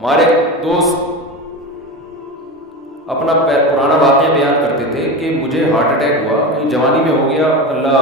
ہمارے دوست اپنا پرانا واقعہ بیان کرتے تھے کہ مجھے ہارٹ اٹیک ہوا، کہیں جوانی میں ہو گیا، اللہ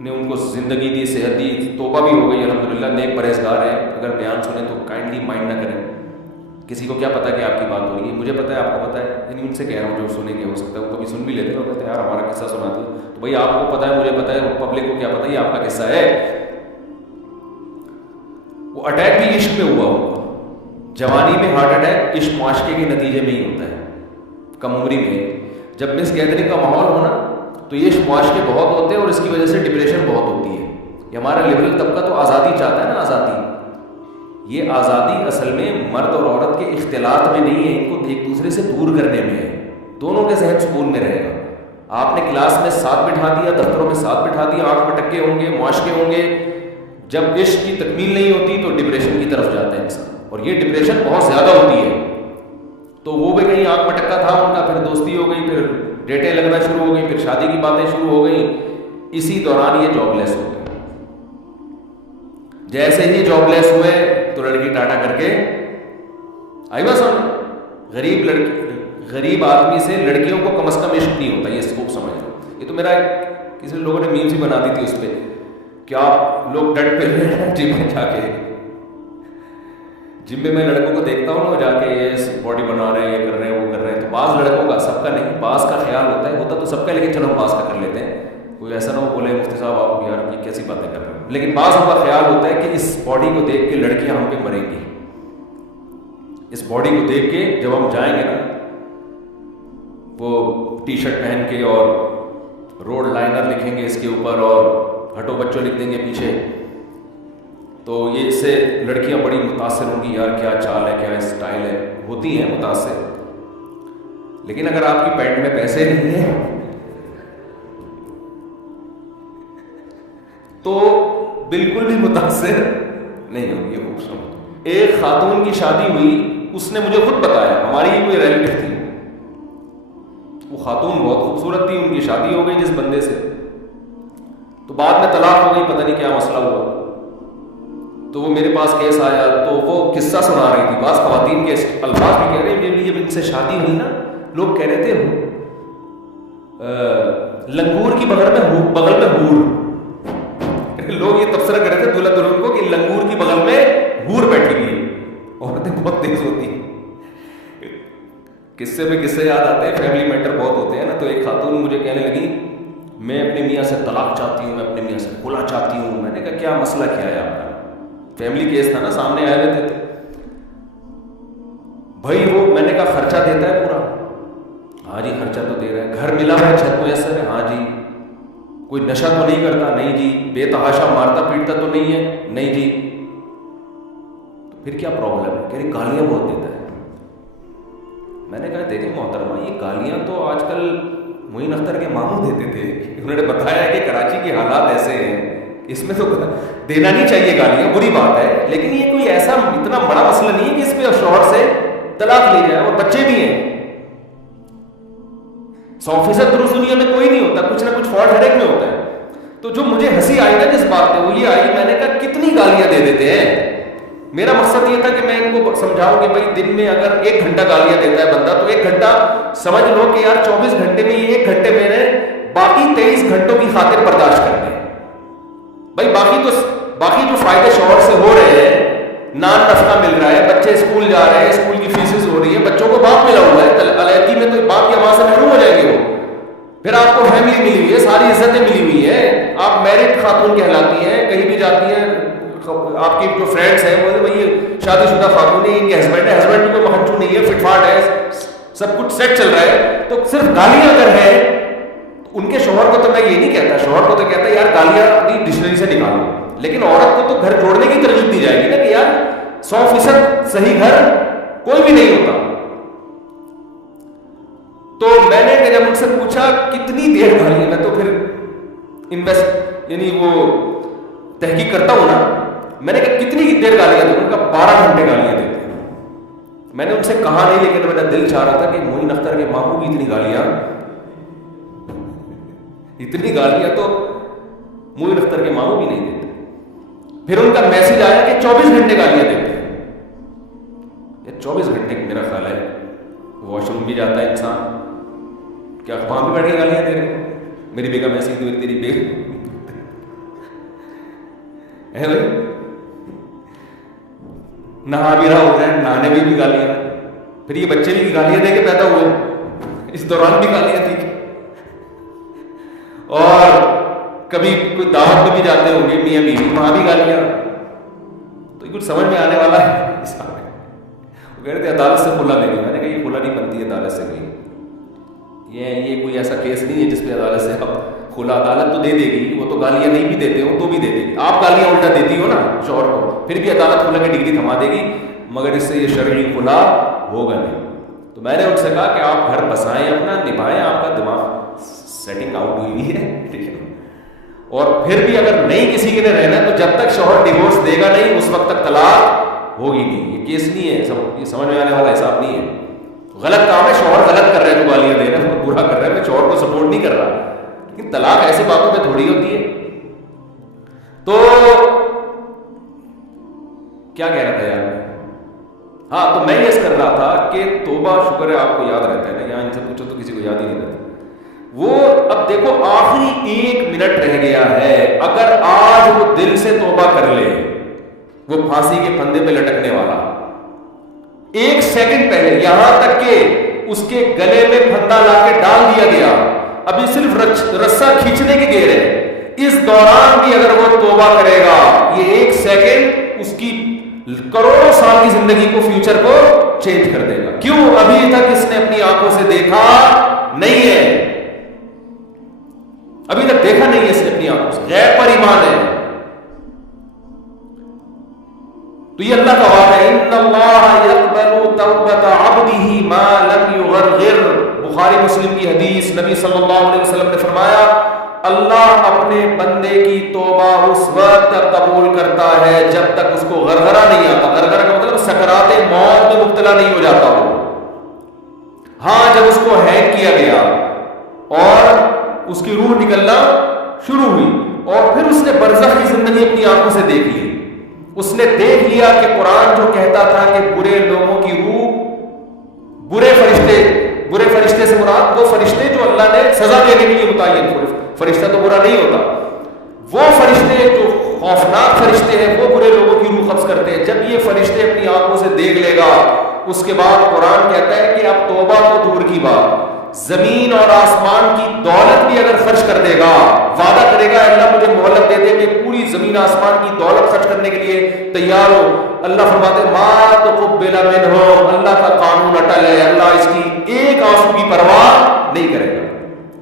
نے ان کو زندگی دی، صحت دی، توبہ بھی ہو گئی الحمدللہ، نیک پرہیزگار ہیں، اگر بیان سنیں تو کائنڈلی مائنڈ نہ کریں، کسی کو کیا پتا کہ آپ کی بات ہو رہی ہے، مجھے پتا ہے، آپ کو پتا ہے، یعنی ان سے کہہ رہا ہوں جو سنیں گے، ہو سکتا ہے وہ کبھی سن بھی لیتے ہیں اور کہتے ہیں یار ہمارا قصہ سنا دیا، تو بھائی آپ کو پتا ہے، مجھے پتا ہے، پبلک کو کیا پتا ہے، یہ آپ کا قصہ ہے۔ وہ اٹیک بھی عشق میں ہوا ہوگا، جوانی میں ہارٹ اٹیک عشق معاشقے کے نتیجے میں ہی ہوتا ہے، کم عمری میں جب مس گیدرنگ کا ماحول ہونا تو یہ عشق معاشقے بہت ہوتے ہیں اور اس کی وجہ سے ڈپریشن بہت ہوتی ہے۔ یہ ہمارا لبرل طبقہ تو آزادی چاہتا ہے نا، آزادی، یہ آزادی اصل میں مرد اور عورت کے اختلاط میں نہیں ہے، ان کو ایک دوسرے سے دور کرنے میں ہے، دونوں کے ذہن سکون میں رہے گا۔ آپ نے کلاس میں ساتھ بٹھا دیا، دفتروں میں ساتھ بٹھا دیا، آنکھ پٹکے ہوں گے، معاشقے ہوں گے، جب عشق کی تکمیل نہیں ہوتی تو ڈپریشن کی طرف جاتا ہے انسان، اور یہ ڈپریشن بہت زیادہ ہوتی ہے۔ تو وہ بھی کہیں آنکھ پٹکا تھا ان کا، پھر دوستی ہو گئی، پھر ڈیٹیں لگنا شروع ہو گئی، پھر شادی کی باتیں شروع ہو گئیں، اسی دوران یہ جاب لیس ہو گئے۔ جیسے ہی جاب لیس ہوئے تو لڑکی ٹاٹا کر کے آئی بس، غریب لڑکی، غریب آدمی سے لڑکیوں کو کم از کم عشق نہیں ہوتا، یہ اس کو سمجھ لو۔ یہ تو میرا کسی لوگوں نے میم سی بنا دی تھی اس پہ، کیا لوگ ڈٹ پہ جم میں جا کے، جم میں میں لڑکوں کو دیکھتا ہوں نا جا کے یہ باڈی بنا رہے ہیں، یہ کر رہے ہیں، وہ کر رہے ہیں، تو بعض لڑکوں کا، سب کا نہیں، بعض کا خیال ہوتا ہے، ہوتا تو سب کا، لیکن چلو ہم بعض کا کر لیتے ہیں، کوئی ایسا نہ ہو بولے مفتی صاحب آپ یار یہ کیسی باتیں کر رہے ہیں، لیکن بعض کا خیال ہوتا ہے کہ اس باڈی کو دیکھ کے لڑکیاں ہم پہ مریں گی، اس باڈی کو دیکھ کے جب ہم جائیں گے نا وہ ٹی شرٹ پہن کے اور روڈ لائنر لکھیں گے اس کے اوپر اور ہٹو بچوں لکھ دیں گے پیچھے، تو یہ اس سے لڑکیاں بڑی متاثر ہوں گی، یار کیا چال ہے، کیا اسٹائل ہے، ہوتی ہیں متاثر، لیکن اگر آپ کی پینٹ میں پیسے نہیں ہیں تو بالکل بھی متاثر نہیں ہوگی۔ خوبصورت ایک خاتون کی شادی ہوئی، اس نے مجھے خود بتایا، ہماری ہی کوئی ریلیٹو تھی، وہ خاتون بہت خوبصورت تھی، ان کی شادی ہو گئی جس بندے سے، تو بعد میں طلاق ہو گئی، پتہ نہیں کیا مسئلہ ہوا، تو وہ میرے پاس کیس آیا، تو وہ قصہ سنا رہی تھی، بعض خواتین کے الفاظ بھی کہہ رہے ہیں، جب ان سے شادی ہوئی نا، لوگ کہہ رہے تھے لنگور کی بغل میں ہور، لوگ یہ تبصرہ کر رہے تھے دلہا دلہن کو کہ لنگور کی بغل میں ہور بیٹھی ہوئی، عورتیں بہت تیز ہوتی ہیں، قصے پہ قصے یاد آتے ہیں، فیملی میٹر بہت ہوتے ہیں نا۔ تو ایک خاتون مجھے کہنے لگی میں اپنے میاں سے طلاق چاہتی ہوں، میں اپنے میاں سے کھلا چاہتی ہوں۔ میں نے کہا کیا مسئلہ کیا ہے آپ کا؟ فیملی کیس تھا نا، سامنے آئے ہوئے تھے بھائی، وہ میں نے کہا خرچہ دیتا ہے پورا؟ ہاں جی خرچہ تو دے رہا ہے۔ گھر ملا ہے، چھت میسر ہے؟ ہاں جی۔ کوئی نشہ تو نہیں کرتا؟ نہیں جی۔ بے تحاشا مارتا پیٹتا تو نہیں ہے؟ نہیں جی۔ تو پھر کیا پرابلم ہے؟ کہہ رہی گالیاں بہت دیتا ہے۔ میں نے کہا دیکھیں محترمہ، یہ گالیاں تو آج کل معین اختر کے ماموں دیتے تھے، انہوں نے بتایا کہ کراچی کے حالات ایسے ہیں، اس میں تو دینا نہیں چاہیے گالیاں، بری بات ہے، لیکن یہ کوئی ایسا اتنا بڑا مسئلہ نہیں ہے کہ اس پہ شوہر سے طلاق لی جائے، اور بچے بھی ہیں۔ 100% درست دنیا میں کوئی نہیں ہوتا، کچھ نہ کچھ فالٹ ہر ایک میں ہوتا ہے۔ تو جو مجھے ہنسی آئی نا جس بات پہ، وہ یہ آئی، میں نے کہا کتنی گالیاں دے دیتے ہیں۔ میرا مقصد یہ تھا کہ میں ان کو سمجھاؤں کہ بھائی دن میں اگر 1 گھنٹہ گالیاں دیتا ہے بندہ، تو 1 گھنٹہ سمجھ لو کہ یار 24 گھنٹے میں یہ 1 گھنٹے میں نے باقی 23 گھنٹوں کی خاطر برداشت کرنے بھائی، باقی جو فائدے شوہر سے ہو رہے ہیں، نان نفقہ مل رہا ہے، بچے اسکول جا رہے ہیں، اسکول کی فیسز ہو رہی ہے، بچوں کو باپ ملا ہوا ہے، علیحدگی میں تو باپ کی آواز سے محروم ہو جائیں گے وہ، پھر آپ کو فیملی ملی ہوئی ہے، ساری عزتیں ملی ہوئی ہیں، آپ میرڈ خاتون کہلاتی ہیں، کہیں بھی جاتی ہیں، آپ کی جو فرینڈس ہیں وہ بھائی شادی شدہ خاتون ہے، ان کے ہسبینڈ ہے، ہسبینڈ بھی کوئی مہنچو نہیں ہے، فٹ فاٹ ہے، سب کچھ سیٹ چل رہا ہے، تو صرف گالیاں اگر ہے ان کے شوہر کو، تو میں یہ نہیں کہتا، شوہر کو تو کہتا ہے یار گالیاں اپنی ڈکشنری سے نکالو، لیکن عورت کو تو گھر جوڑنے کی ترغیب دی جائے گی نا کہ یار 100% صحیح گھر کوئی بھی نہیں ہوتا۔ تو میں نے جب ان سے پوچھا کتنی دیر گالیاں، میں تو پھر یعنی وہ تحقیق کرتا ہوں نا، میں نے کہا کتنی دیر گالیاں دیں؟ ان کا 12 گھنٹے گالیاں دیتے ہیں۔ میں نے ان سے کہا نہیں، لیکن میرا دل چاہ رہا تھا کہ معین اختر کے ماموں کی اتنی گالیاں تو معین اختر کے ماموں بھی نہیں دیتے۔ پھر ان کا میسج آیا کہ 24 گھنٹے گالیاں دیتے ہیں۔ 24 گھنٹے میرا خیال ہے واش روم بھی جاتا ہے انسان، کیا وہاں بھی بیٹھ کے گالیاں دے رہے ہیں؟ میری بیگم ایسی تھی، تیری بیگم ہے بھائی، نہا بھی رہا ہوتا ہے، نہانے میں بھی گالیاں، پھر یہ بچے بھی گالیاں دے کے پیدا ہوئے، اس دوران بھی گالیاں دی، اور کبھی کوئی دعوت میں بھی جاتے ہوں گے میاں بیوی، وہاں بھی گالیاں، تو یہ کچھ سمجھ میں آنے والا ہے حساب ہے۔ وہ کہہ رہے تھے عدالت سے کھلا لے گا، میں نے کہا یہ کھلا نہیں بنتی ہے عدالت سے کوئی، یہ کوئی ایسا کیس نہیں ہے جس پہ عدالت سے اب کھلا، عدالت تو دے دے گی، وہ تو گالیاں نہیں بھی دیتے ہو تو بھی دے دے گی، آپ گالیاں الٹا دیتی ہو نا شوہر کو، پھر بھی عدالت کھلا کے ڈگری تھما دے گی، مگر اس سے یہ شرعی کھلا ہوگا نہیں۔ تو میں نے ان سے کہا کہ آپ گھر بسائیں اپنا، نبھائیں، آپ کا دماغ سیٹنگ آؤٹ ہوئی ہے، ٹھیک ہے، اور پھر بھی اگر نہیں کسی کے لیے رہنا تو جب تک شوہر ڈیورس دے گا نہیں اس وقت تک طلاق ہوگی نہیں۔ یہ کیس نہیں ہے، یہ سمجھ میں آنے والا حساب نہیں ہے، غلط کام ہے، شوہر غلط کر رہا ہے تو گالیاں دے رہا ہے، برا کر رہا ہے، میں شوہر کو سپورٹ نہیں کر رہا، لیکن طلاق ایسی باتوں پہ تھوڑی ہوتی ہے۔ تو کیا کہہ رہا تھا یار، ہاں تو میں یہ کر رہا تھا کہ توبہ، شکر ہے آپ کو یاد رہتا ہے نا، یہاں ان سے پوچھو تو کسی کو یاد ہی نہیں رہتا۔ وہ اب دیکھو آخری 1 منٹ رہ گیا ہے، اگر آج وہ دل سے توبہ کر لے، وہ پھانسی کے پھندے پہ لٹکنے والا 1 سیکنڈ پہلے، یہاں تک کہ اس کے گلے میں پھندا لا کے ڈال دیا گیا، ابھی صرف رسا کھینچنے کی دیر ہے، اس دوران بھی اگر وہ توبہ کرے گا، یہ 1 سیکنڈ اس کی کروڑوں سال کی زندگی کو، فیوچر کو چینج کر دے گا۔ کیوں؟ ابھی تک اس نے اپنی آنکھوں سے دیکھا نہیں ہے، ابھی تک دیکھا نہیں ہے اس نے اپنی آنکھوں سے، غیب پر ایمان ہے۔ تو یہ اللہ کا وعدہ ہے، ان اللہ یقبل توبۃ عبدہ ما لم یغرغر، بخاری مسلم کی حدیث، نبی صلی اللہ علیہ وسلم نے فرمایا اللہ اپنے بندے کی توبہ اس وقت تک قبول کرتا ہے جب تک اس کو غرغرہ نہیں آتا۔ غرغرہ کا مطلب سکرات موت میں مبتلا نہیں ہو جاتا ہو، ہاں جب اس کو ہینگ کیا گیا اور اس کی روح نکلنا شروع ہوئی، اور پھر اس نے برزخ کی زندگی اپنی آنکھوں سے دیکھ لی، اس نے دیکھ لیا کہ قرآن جو کہتا تھا کہ برے لوگوں کی روح، برے فرشتے سے مراد وہ فرشتے جو اللہ نے سزا دینے کے لیے متعین، فرشتہ تو برا نہیں ہوتا، وہ فرشتے جو خوفناک فرشتے ہیں وہ برے لوگوں کی روح قبض کرتے ہیں۔ جب یہ فرشتے اپنی آنکھوں سے دیکھ لے گا، اس کے بعد قرآن کہتا ہے کہ اب توبہ تو دور کی بات، زمین اور آسمان کی دولت بھی اگر خرچ کر دے گا، وعدہ کرے گا اللہ مجھے مہلت دے دے کہ پوری زمین آسمان کی دولت خرچ کرنے کے لیے تیار ہو، اللہ فرماتے ما تقبل منہ، اللہ کا قانون اٹل ہے، اللہ اس کی ایک آنسو کی پرواہ نہیں کرے گا،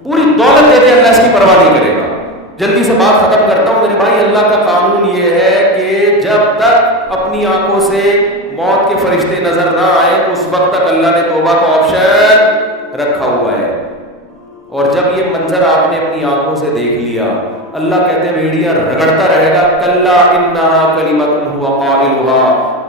پوری دولت دے دے اللہ اس کی پرواہ نہیں کرے گا۔ جلدی سے بات ختم کرتا ہوں میرے بھائی، اللہ کا قانون یہ ہے کہ جب تک اپنی آنکھوں سے موت کے فرشتے نظر نہ آئے اس وقت تک اللہ نے توبہ کا آپشن رکھا ہوا ہے، اور جب یہ منظر آپ نے اپنی آنکھوں سے دیکھ لیا، اللہ کہتے ہیں بھیڑیاں رگڑتا رہے گا، کلا انہا کلمۃ ہوا قائلھا،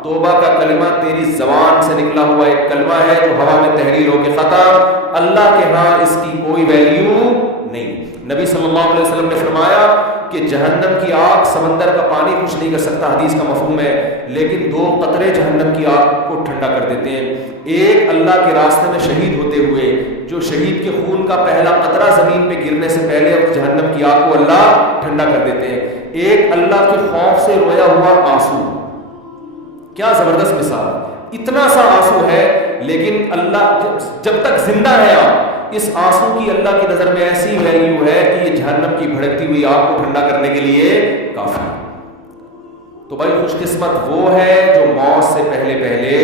توبہ کا کلمہ تیری زبان سے نکلا ہوا ایک کلمہ ہے جو ہوا میں تحریر ہو کے ختم، اللہ کے ہاں اس کی کوئی ویلیو نہیں۔ نبی صلی اللہ علیہ وسلم نے فرمایا کہ جہنم کی آگ سمندر کا پانی کچھ نہیں کر سکتا، حدیث کا مفہوم ہے، لیکن 2 قطرے جہنم کی آگ کو ٹھنڈا کر دیتے ہیں، ایک اللہ کے راستے میں شہید ہوتے ہوئے، جو شہید کے خون کا پہلا قطرہ زمین پہ گرنے سے پہلے جہنم کی آگ کو اللہ ٹھنڈا کر دیتے ہیں، ایک اللہ کے خوف سے رویا ہوا آنسو۔ کیا زبردست مثال، اتنا سا آنسو ہے لیکن اللہ جب تک زندہ ہے آپ، اس آنسو کی اللہ کی نظر میں ایسی ویلیو ہے کہ یہ جہنم کی بھڑکتی ہوئی آگ کو ٹھنڈا کرنے کے لیے کافی ہے۔ تو بھائی خوش قسمت وہ ہے جو موت سے پہلے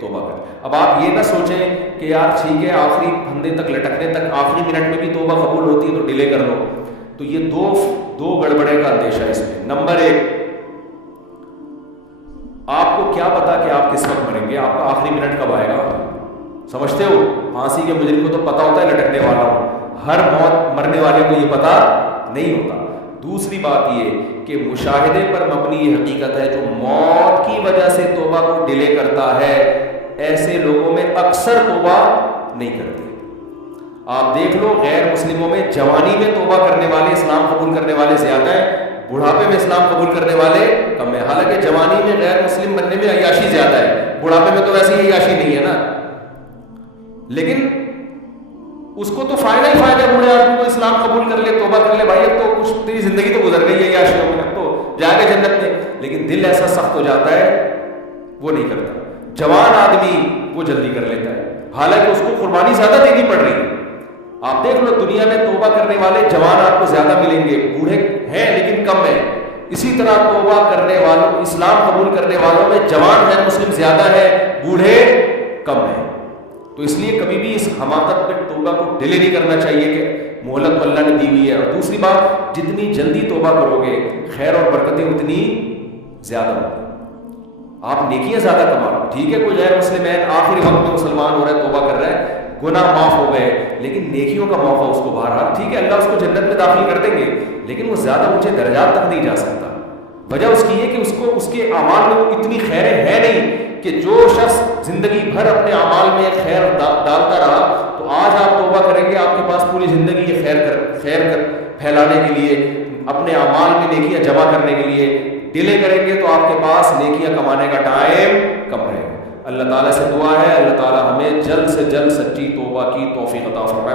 توبہ کرے۔ اب آپ یہ نہ سوچیں کہ یار ٹھیک ہے آخری پھندے تک لٹکنے تک آخری منٹ میں بھی توبہ قبول ہوتی ہے تو ڈیلے کر لو، تو یہ دو گڑبڑے کا اندیشہ ہے اس میں۔ نمبر 1، آپ کو کیا پتا کہ آپ کس وقت مریں گے، آپ کا آخری منٹ کب آئے گا؟ سمجھتے ہو؟ پھانسی کے مجرم کو تو پتا ہوتا ہے لٹکنے والا ہوں، ہر موت مرنے والے کو یہ پتا نہیں ہوتا۔ دوسری بات یہ کہ مشاہدے پر مبنی یہ حقیقت ہے، جو موت کی وجہ سے توبہ کو ڈیلے کرتا ہے ایسے لوگوں میں اکثر توبہ نہیں کرتے۔ آپ دیکھ لو غیر مسلموں میں جوانی میں توبہ کرنے والے، اسلام قبول کرنے والے زیادہ ہیں، بڑھاپے میں اسلام قبول کرنے والے کم ہیں۔ حالانکہ جوانی میں غیر مسلم بننے میں عیاشی زیادہ ہے، بڑھاپے میں تو ویسے ہی عیاشی نہیں ہے نا، لیکن اس کو تو فائدہ ہی فائدہ ہے، بوڑھے آدمی کو اسلام قبول کر لے، توبہ کر لے، بھائی اب تو کچھ تیری زندگی تو گزر گئی ہے عیاشیوں میں، اب تو جائے گا جنت میں، لیکن دل ایسا سخت ہو جاتا ہے وہ نہیں کرتا۔ جوان آدمی وہ جلدی کر لیتا ہے، حالانکہ اس کو قربانی زیادہ دینی پڑ رہی ہے۔ آپ دیکھ لو دنیا میں توبہ کرنے والے جوان آپ کو زیادہ ملیں گے، بوڑھے ہیں لیکن کم ہیں۔ اسی طرح توبہ کرنے والوں، اسلام قبول کرنے والوں میں جوان ہے مسلم زیادہ ہے، بوڑھے کم ہیں۔ تو اس لیے کبھی بھی اس حماقت پہ توبہ کو ڈیلے نہیں کرنا چاہیے کہ مہلت تو اللہ نے دی ہوئی ہے۔ اور دوسری بات، جتنی جلدی توبہ کرو گے خیر اور برکتیں اتنی زیادہ ہوں گی، آپ نیکیاں زیادہ کما لو۔ ٹھیک ہے کوئی غیر مسلم ہے آخری وقت میں مسلمان ہو رہا ہے، توبہ کر رہا ہے، گناہ معاف ہو گئے، لیکن نیکیوں کا موقع اس کو بہرحال، ٹھیک ہے اللہ اس کو جنت میں داخل کر دیں گے، لیکن وہ زیادہ اونچے درجات تک نہیں جا سکتا۔ وجہ اس کی ہے کہ اس کو اس کے اعمال میں اتنی خیریں ہیں نہیں کہ جو شخص زندگی بھر اپنے اعمال میں خیر ڈالتا رہا، تو آج آپ توبہ کریں گے آپ کے پاس پوری زندگی یہ خیر پھیلانے کے لیے، اپنے اعمال میں نیکیاں جمع کرنے کے لیے ڈیلے کریں گے تو آپ کے پاس نیکیاں کمانے کا ٹائم کم رہے گا۔ اللہ تعالیٰ سے دعا ہے اللہ تعالیٰ ہمیں جلد سے جلد سچی توبہ کی توفیق عطا فرمائے۔